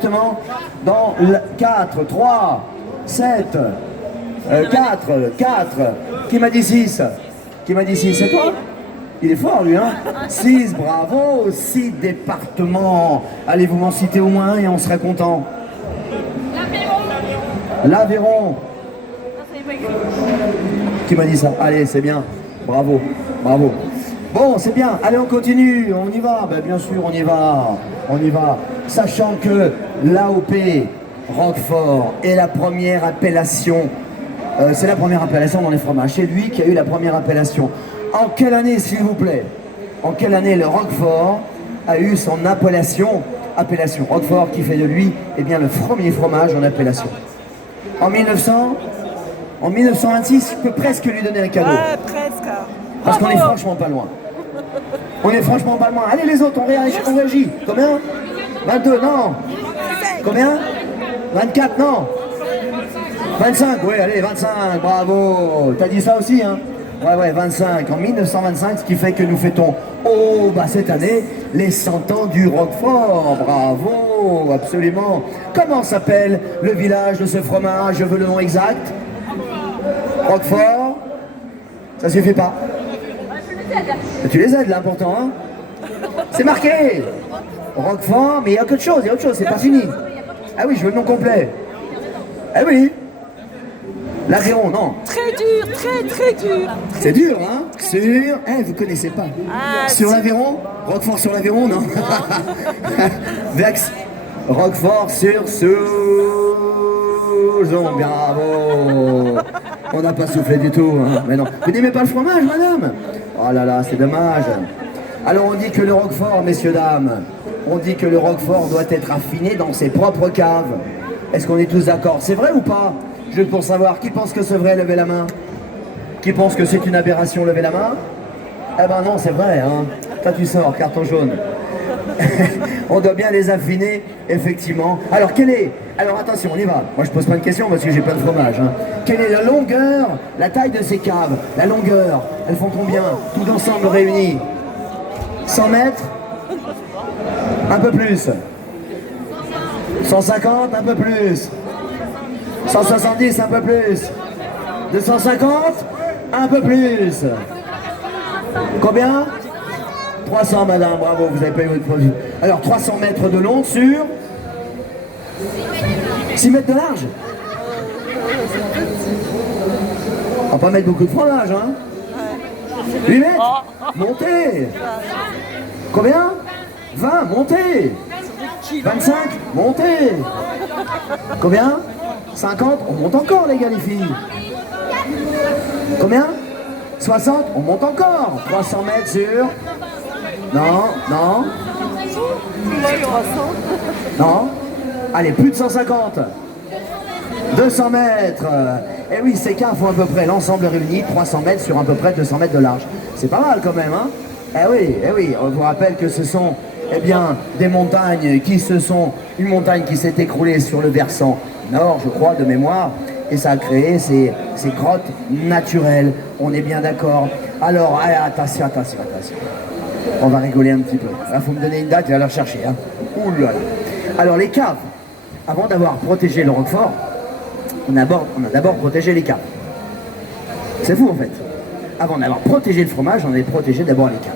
départements dans 4, 3, 7, 4. Qui m'a dit 6? Qui m'a dit 6? C'est toi? Il est fort lui, hein? 6, bravo, 6 départements. Allez, vous m'en citez au moins un et on serait content. L'Aveyron. Qui m'a dit ça? Allez, c'est bien. Bravo, bravo. Bon, c'est bien. Allez, on continue. On y va. Ben, bien sûr, on y va. On y va. Sachant que l'AOP Roquefort est la première appellation. C'est la première appellation dans les fromages. C'est lui qui a eu la première appellation. En quelle année, s'il vous plaît? En quelle année le Roquefort a eu son appellation Roquefort qui fait de lui, eh bien, le premier fromage en appellation? En 1900? En 1926, je peux presque lui donner un cadeau. Ouais, presque. Parce qu'on est franchement pas loin. On est franchement pas loin. Allez les autres, on réagit. Combien? 22, non. Combien? 24, non. 25, oui, allez, 25, bravo. T'as dit ça aussi, hein? Ouais, 25. En 1925, ce qui fait que nous fêtons, cette année, les 100 ans du Roquefort. Bravo, absolument. Comment s'appelle le village de ce fromage? Je veux le nom exact. Roquefort. Ça suffit pas. Tu les aides là pourtant, hein? C'est marqué. Roquefort, mais il y a autre chose, c'est pas fini. Ah oui, je veux le nom complet. Ah oui. L'Aveyron, non. Très dur, très dur. C'est dur, hein? Sur... vous connaissez pas. Sur l'Aveyron? Roquefort sur l'Aveyron, non? Vex. Roquefort sur Soujon, bravo. On n'a pas soufflé du tout, hein? Mais non. Vous n'aimez pas le fromage, madame? Oh là là, c'est dommage. Alors on dit que le Roquefort, messieurs, dames, on dit que le Roquefort doit être affiné dans ses propres caves. Est-ce qu'on est tous d'accord? C'est vrai ou pas? Juste pour savoir, qui pense que c'est vrai, levez la main. Qui pense que c'est une aberration, levez la main. Eh ben non, c'est vrai, hein. Toi tu sors, carton jaune. On doit bien les affiner, effectivement. Alors attention, on y va. Moi je pose pas de questions parce que j'ai pas de fromage, hein. Quelle est la longueur, la taille de ces caves? La longueur, elles font combien? Tout ensemble réunis? 100 mètres? Un peu plus. 150? Un peu plus. 170, un peu plus. 250, un peu plus. Combien? 300, madame, bravo, vous avez payé votre produit. Alors, 300 mètres de long sur 6 mètres de large. On va pas mettre beaucoup de fromage, hein? 8 mètres? Montez. Combien? 20, montez. 25, montez. Combien? 50, on monte encore les gars, les filles. Combien? 60, on monte encore. 300 mètres sur... Non. Non. Allez, plus de 150. 200 mètres. Et oui, ces caves font à peu près l'ensemble réuni, 300 mètres sur à peu près 200 mètres de large. C'est pas mal quand même, hein? Eh oui, on vous rappelle que ce sont, des montagnes une montagne qui s'est écroulée sur le versant nord, je crois, de mémoire, et ça a créé ces grottes naturelles. On est bien d'accord. Alors, attention. On va rigoler un petit peu. Il faut me donner une date, je vais la rechercher, hein. Ouh là là. Alors, les caves, avant d'avoir protégé le Roquefort, on a d'abord protégé les caves. C'est fou, en fait. Avant d'avoir protégé le fromage, on avait protégé d'abord les caves.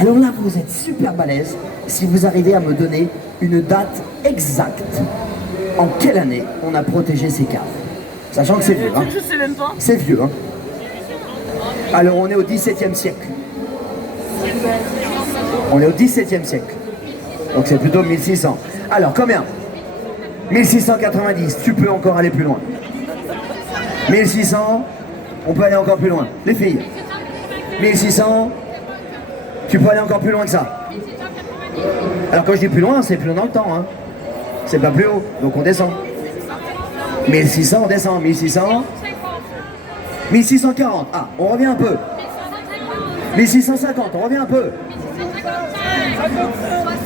Alors là, vous êtes super balèze si vous arrivez à me donner une date exacte. En quelle année on a protégé ces caves? Sachant que c'est vieux, hein. Je sais même pas. C'est vieux, hein. Alors on est au XVIIe siècle. On est au XVIIe siècle. Donc c'est plutôt 1600. Alors combien? 1690, tu peux encore aller plus loin. 1600, on peut aller encore plus loin. Les filles, 1600, tu peux aller encore plus loin que ça. Alors quand je dis plus loin, c'est plus loin dans le temps, hein. C'est pas plus haut, donc on descend. 1600, on descend. 1600, 1640, on revient un peu. 1650, on revient un peu.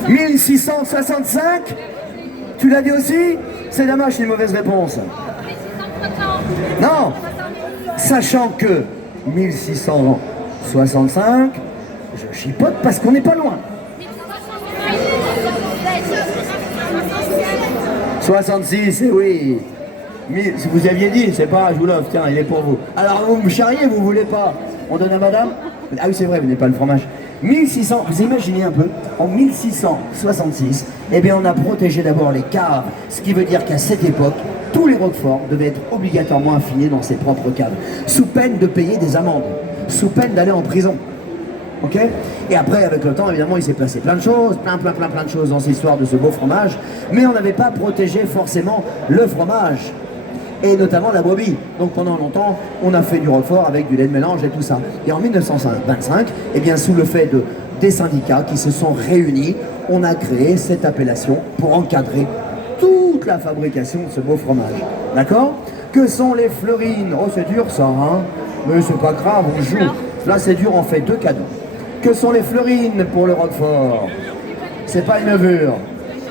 1665, tu l'as dit aussi? C'est dommage, c'est une mauvaise réponse. Non, sachant que 1665, je chipote parce qu'on n'est pas loin. 66, eh oui. Si vous aviez dit, c'est pas, je vous l'offre, tiens, il est pour vous. Alors vous me charriez, vous voulez pas. On donne à madame? Ah oui, c'est vrai, vous n'avez pas le fromage. 1600, vous imaginez un peu, en 1666, eh bien on a protégé d'abord les caves, ce qui veut dire qu'à cette époque, tous les roqueforts devaient être obligatoirement affinés dans ses propres caves, sous peine de payer des amendes, sous peine d'aller en prison. Ok? Et après, avec le temps, évidemment, il s'est passé plein de choses, plein de choses dans cette histoire de ce beau fromage, mais on n'avait pas protégé forcément le fromage, et notamment la brebis. Donc pendant longtemps, on a fait du roquefort avec du lait de mélange et tout ça. Et en 1925, eh bien, sous le fait des syndicats qui se sont réunis, on a créé cette appellation pour encadrer toute la fabrication de ce beau fromage. D'accord? Que sont les fleurines? Oh, c'est dur ça, hein? Mais c'est pas grave, on joue. Là, c'est dur, on fait 2 cadeaux. Que sont les fleurines pour le roquefort? C'est pas une levure,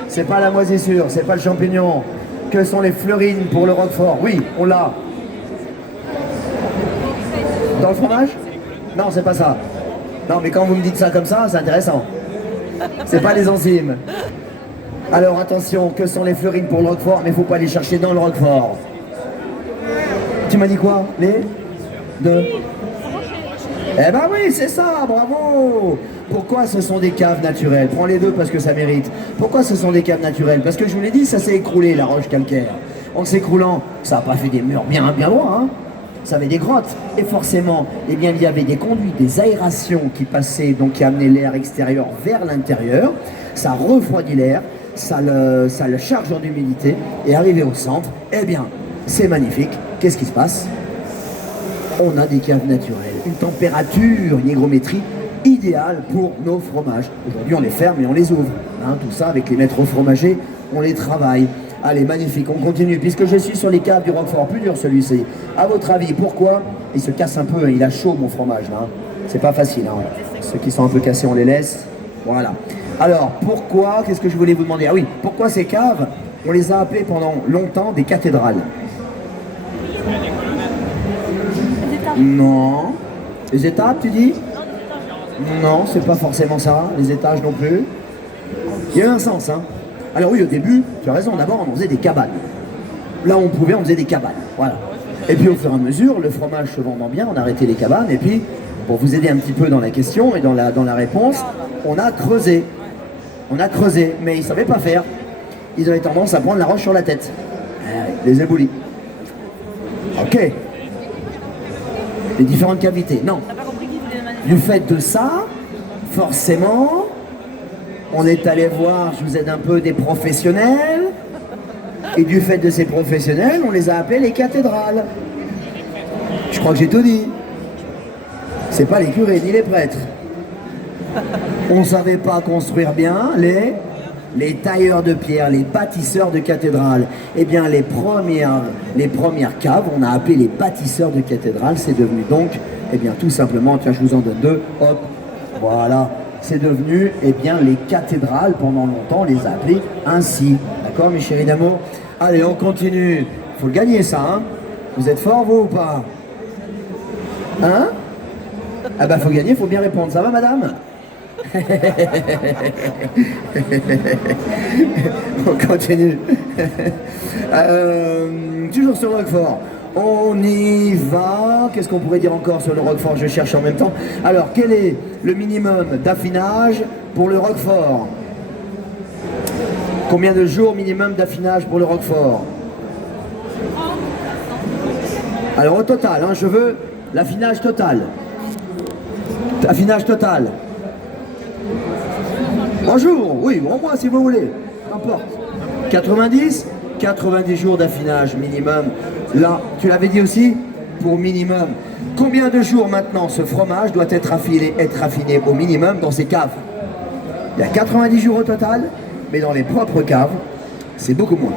c'est pas la moisissure, c'est pas le champignon. Que sont les fleurines pour le roquefort? Oui, on l'a. Dans le fromage? Non, c'est pas ça. Non, mais quand vous me dites ça comme ça, c'est intéressant. C'est pas les enzymes. Alors attention, que sont les fleurines pour le roquefort? Mais faut pas les chercher dans le roquefort. Tu m'as dit quoi? Les deux? Eh ben oui, c'est ça, bravo! Pourquoi ce sont des caves naturelles? Prends les deux parce que ça mérite. Pourquoi ce sont des caves naturelles? Parce que je vous l'ai dit, ça s'est écroulé, la roche calcaire. En s'écroulant, ça n'a pas fait des murs bien loin, hein? Ça avait des grottes. Et forcément, eh bien, il y avait des conduits, des aérations qui passaient, donc qui amenaient l'air extérieur vers l'intérieur. Ça refroidit l'air, ça le charge en humidité. Et arrivé au centre, eh bien, c'est magnifique. Qu'est-ce qui se passe? On a des caves naturelles, une température, une hygrométrie idéale pour nos fromages. Aujourd'hui, on les ferme et on les ouvre. Hein, tout ça, avec les maîtres fromagers, on les travaille. Allez, magnifique, on continue. Puisque je suis sur les caves du roquefort, plus dur celui-ci. À votre avis, pourquoi? Il se casse un peu, hein, il a chaud mon fromage. Hein. C'est pas facile. Hein. Ceux qui sont un peu cassés, on les laisse. Voilà. Alors, pourquoi? Qu'est-ce que je voulais vous demander? Ah oui, pourquoi ces caves? On les a appelées pendant longtemps des cathédrales. Non. Les étapes, tu dis? Non, c'est pas forcément ça. Les étages non plus. Il y a un sens, hein. Alors oui, au début, tu as raison, d'abord on faisait des cabanes. Là où on pouvait, on faisait des cabanes. Voilà. Et puis au fur et à mesure, le fromage se vendant bien, on a arrêté les cabanes. Et puis, pour vous aider un petit peu dans la question et dans la réponse, on a creusé. On a creusé, mais ils ne savaient pas faire. Ils avaient tendance à prendre la roche sur la tête. Les éboulis. Ok. Les différentes cavités. Non. Du fait de ça, forcément, on est allé voir, je vous aide un peu, des professionnels. Et du fait de ces professionnels, on les a appelés les cathédrales. Je crois que j'ai tout dit. C'est pas les curés ni les prêtres. On ne savait pas construire bien les tailleurs de pierre, les bâtisseurs de cathédrales. Eh bien, les premières caves, on a appelé les bâtisseurs de cathédrales. C'est devenu donc, eh bien, tout simplement, tiens, je vous en donne 2, hop, voilà. C'est devenu, eh bien, les cathédrales. Pendant longtemps, on les a appelées ainsi. D'accord, mes chéris d'amour? Allez, on continue. Faut le gagner, ça, hein? Vous êtes forts, vous, ou pas? Hein? Ah bah, faut gagner, faut bien répondre. Ça va, madame? On continue. Toujours sur Roquefort. On y va. Qu'est-ce qu'on pourrait dire encore sur le Roquefort? Je cherche en même temps. Alors, quel est le minimum d'affinage pour le Roquefort? Combien de jours minimum d'affinage pour le Roquefort? Alors, au total, hein, je veux l'affinage total. Affinage total. Bonjour, oui, au moins si vous voulez. N'importe. 90 jours d'affinage minimum. Là, tu l'avais dit aussi, pour minimum. Combien de jours maintenant ce fromage doit être affiné au minimum dans ses caves? Il y a 90 jours au total, mais dans les propres caves, c'est beaucoup moins.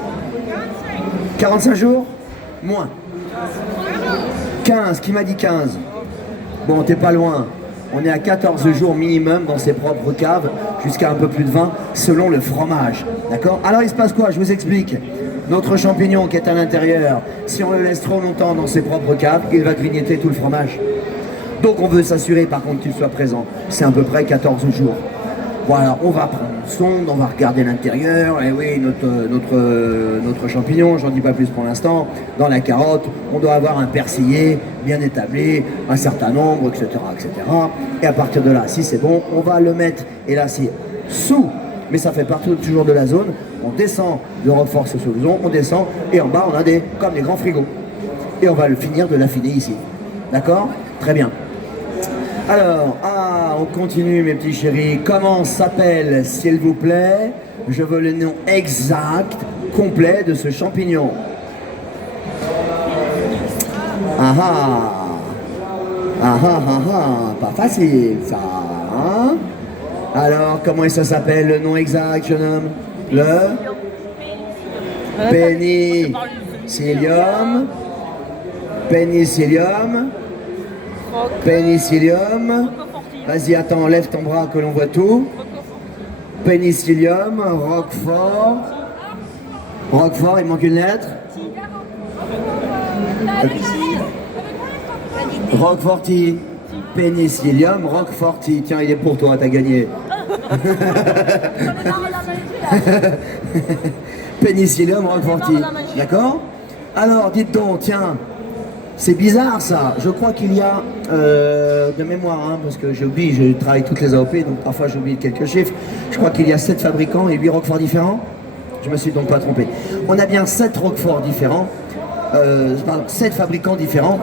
45 jours? Moins. 15, qui m'a dit 15? Bon, t'es pas loin. On est à 14 jours minimum dans ses propres caves, jusqu'à un peu plus de 20, selon le fromage. D'accord? Alors il se passe quoi? Je vous explique. Notre champignon qui est à l'intérieur, si on le laisse trop longtemps dans ses propres caves, il va grignoter tout le fromage. Donc on veut s'assurer par contre qu'il soit présent. C'est à peu près 14 jours. Voilà, on va prendre une sonde, on va regarder l'intérieur, et oui, notre champignon, j'en dis pas plus pour l'instant, dans la carotte, on doit avoir un persillé bien établi, un certain nombre, etc., etc. Et à partir de là, si c'est bon, on va le mettre, et là c'est sous, mais ça fait partie toujours de la zone, on descend de Roquefort sur Soulzon, on descend, et en bas on a comme des grands frigos. Et on va le finir de l'affiner ici. D'accord? Très bien. Alors, on continue mes petits chéris. Comment s'appelle, s'il vous plaît? Je veux le nom exact, complet de ce champignon. Ah ah. Ah ah ah ah. Pas facile ça. Hein? Alors, comment ça s'appelle le nom exact, jeune homme? Le pénicillium. Pénicillium. Pénicillium. Vas-y, attends, lève ton bras que l'on voit tout. Pénicillium, Roquefort. Roquefort, il manque une lettre. Roqueforti. Pénicillium, Roqueforti. Tiens, il est pour toi, t'as gagné. Pénicillium, Roqueforti. D'accord? Alors, dites donc, tiens. C'est bizarre ça, je crois qu'il y a, de mémoire, hein, parce que j'oublie, je travaille toutes les AOP, donc parfois j'oublie quelques chiffres, je crois qu'il y a 7 fabricants et 8 Roquefort différents. Je me suis donc pas trompé. On a bien 7 Roquefort différents, 7 fabricants différents,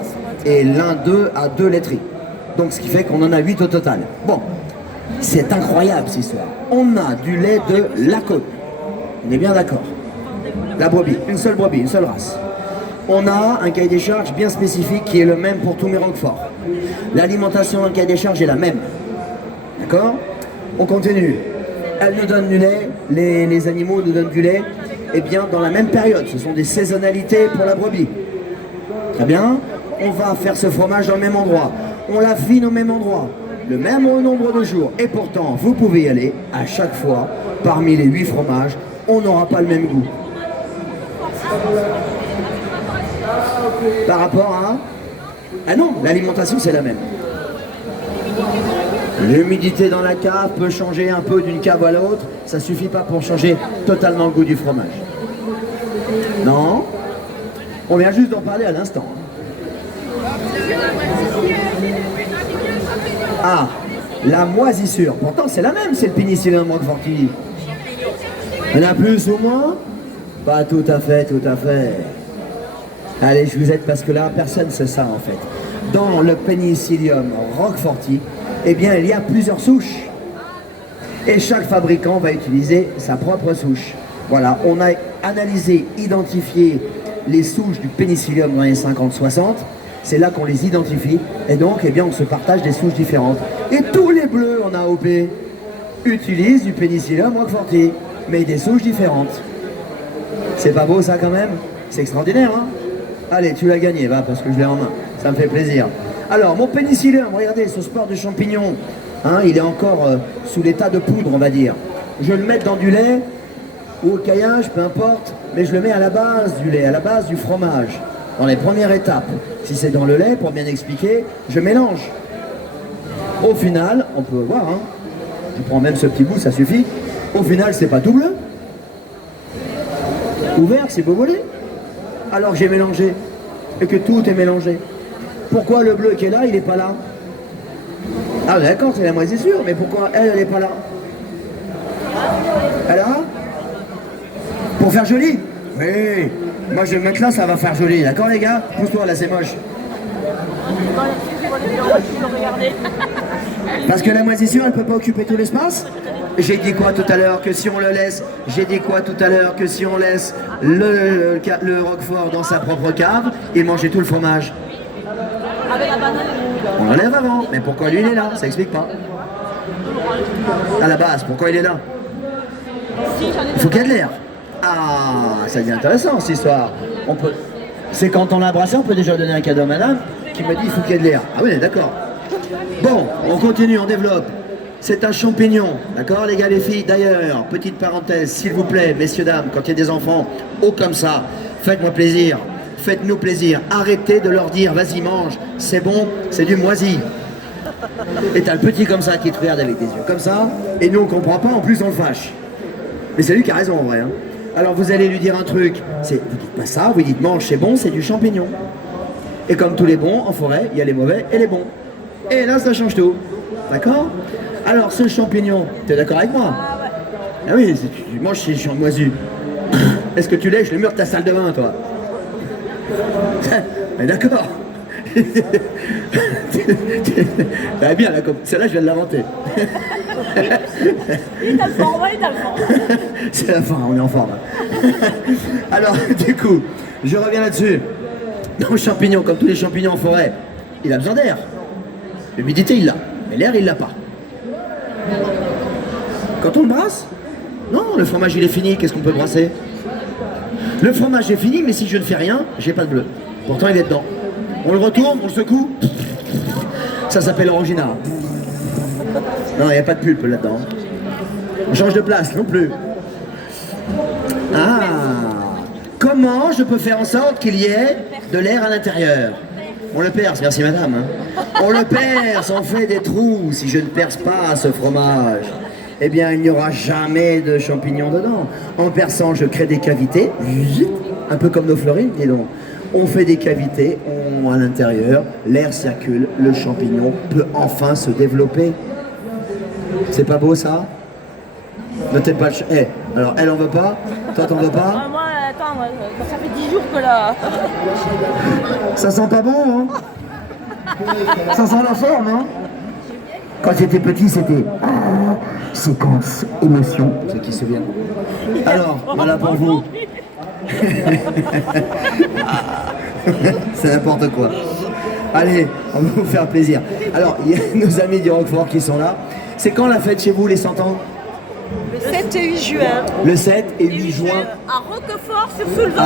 et l'un d'eux a 2 laiteries. Donc ce qui fait qu'on en a 8 au total. Bon, c'est incroyable cette histoire. On a du lait de la côte, on est bien d'accord. La brebis, une seule race. On a un cahier des charges bien spécifique qui est le même pour tous mes Roquefort. L'alimentation dans le cahier des charges est la même. D'accord? On continue. Elle nous donne du lait, les animaux nous donnent du lait, et bien dans la même période. Ce sont des saisonnalités pour la brebis. Très bien. On va faire ce fromage dans le même endroit. On l'affine au même endroit. Le même nombre de jours. Et pourtant, vous pouvez y aller à chaque fois. Parmi les 8 fromages, on n'aura pas le même goût. Par rapport à... Ah non, l'alimentation c'est la même. L'humidité dans la cave peut changer un peu d'une cave à l'autre, ça suffit pas pour changer totalement le goût du fromage. Non, on vient juste d'en parler à l'instant. Ah, la moisissure, pourtant c'est la même, c'est le pénicillium Roqueforti. Il y en a plus ou moins? Pas tout à fait, tout à fait. Allez, je vous aide parce que là, personne ne sait ça en fait. Dans le pénicillium Roqueforti, eh bien, il y a plusieurs souches. Et chaque fabricant va utiliser sa propre souche. Voilà, on a analysé, identifié les souches du pénicillium dans les 50-60. C'est là qu'on les identifie. Et donc, eh bien, on se partage des souches différentes. Et tous les bleus en AOP utilisent du pénicillium Roqueforti, mais des souches différentes. C'est pas beau ça quand même? C'est extraordinaire, hein? Allez, tu l'as gagné, va, parce que je l'ai en main. Ça me fait plaisir. Alors, mon pénicillium, regardez, ce sport de champignon, hein, il est encore sous l'état de poudre, on va dire. Je le mets dans du lait, ou au caillage, peu importe, mais je le mets à la base du lait, à la base du fromage, dans les premières étapes. Si c'est dans le lait, pour bien expliquer, je mélange. Au final, on peut voir, hein, je prends même ce petit bout, ça suffit. Au final, c'est pas tout bleu. Ouvert, si vous voulez. Alors que j'ai mélangé, et que tout est mélangé. Pourquoi le bleu qui est là, il n'est pas là? Ah d'accord, c'est la moisissure, mais pourquoi elle n'est pas là? Elle est là? Pour faire joli? Oui, moi je vais me mettre là, ça va faire joli, d'accord les gars? Pousse-toi là, c'est moche. Parce que la moisissure, elle ne peut pas occuper tout l'espace? J'ai dit quoi tout à l'heure? Que si on le laisse, j'ai dit quoi tout à l'heure? Que si on laisse le Roquefort dans sa propre cave, il mangeait tout le fromage. On l'enlève avant, mais pourquoi lui il est là? Ça explique pas. À la base, pourquoi il est là? Il faut qu'il y ait de l'air. Ah, ça devient intéressant cette histoire. On peut... C'est quand on l'a embrassé, on peut déjà donner un cadeau à madame qui me dit il faut qu'il y ait de l'air. Ah oui, d'accord. Bon, on continue, on développe. C'est un champignon, d'accord les gars, les filles? D'ailleurs, petite parenthèse, s'il vous plaît, messieurs, dames, quand il y a des enfants, haut comme ça, faites-moi plaisir, faites-nous plaisir. Arrêtez de leur dire, vas-y, mange, c'est bon, c'est du moisi. Et t'as le petit comme ça qui te regarde avec des yeux comme ça, et nous on comprend pas, en plus on le fâche. Mais c'est lui qui a raison en vrai. Hein. Alors vous allez lui dire un truc, vous dites pas ça, vous dites mange c'est bon, c'est du champignon. Et comme tous les bons, en forêt, il y a les mauvais et les bons. Et là ça change tout. D'accord? Alors ce champignon, t'es d'accord avec moi? Ah oui, si tu manges ces champs moisus. Est-ce que tu lèches le mur de ta salle de bain, toi? Mais d'accord. Ah bien, celle-là, je viens de l'inventer. Oui, t'as le fort, ouais, t'as le fort. C'est la fin, on est en forme. Alors, du coup, je reviens là-dessus. Dans le champignon, comme tous les champignons en forêt, il a besoin d'air. L'humidité, il l'a. Mais l'air, il l'a pas. Quand on le brasse, non, le fromage, il est fini. Qu'est-ce qu'on peut brasser? Le fromage est fini, mais si je ne fais rien, j'ai pas de bleu. Pourtant, il est dedans. On le retourne, on le secoue. Ça s'appelle orangina. Non, il n'y a pas de pulpe là-dedans. On change de place non plus. Ah! Comment je peux faire en sorte qu'il y ait de l'air à l'intérieur? On le perce, merci madame. Hein. On le perce, on fait des trous. Si je ne perce pas ce fromage, eh bien il n'y aura jamais de champignons dedans. En perçant, je crée des cavités, un peu comme nos florines, dis donc. On fait des cavités, à l'intérieur, l'air circule, le champignon peut enfin se développer. C'est pas beau ça? Ne t'aime pas le alors elle en veut pas? Toi t'en veux pas? Moi, attends, ça fait 10 jours que là. Ça sent pas bon, hein? Ça sent la forme, hein? Quand j'étais petit, c'était séquence émotion. Ceux qui se souviennent. Alors, voilà pour vous. C'est n'importe quoi. Allez, on va vous faire plaisir. Alors, il y a nos amis du Roquefort qui sont là. C'est quand la fête chez vous, les 100 ans? Le 7 et 8 juin. Le 7 et 8 juin. À Roquefort sur Soulevant.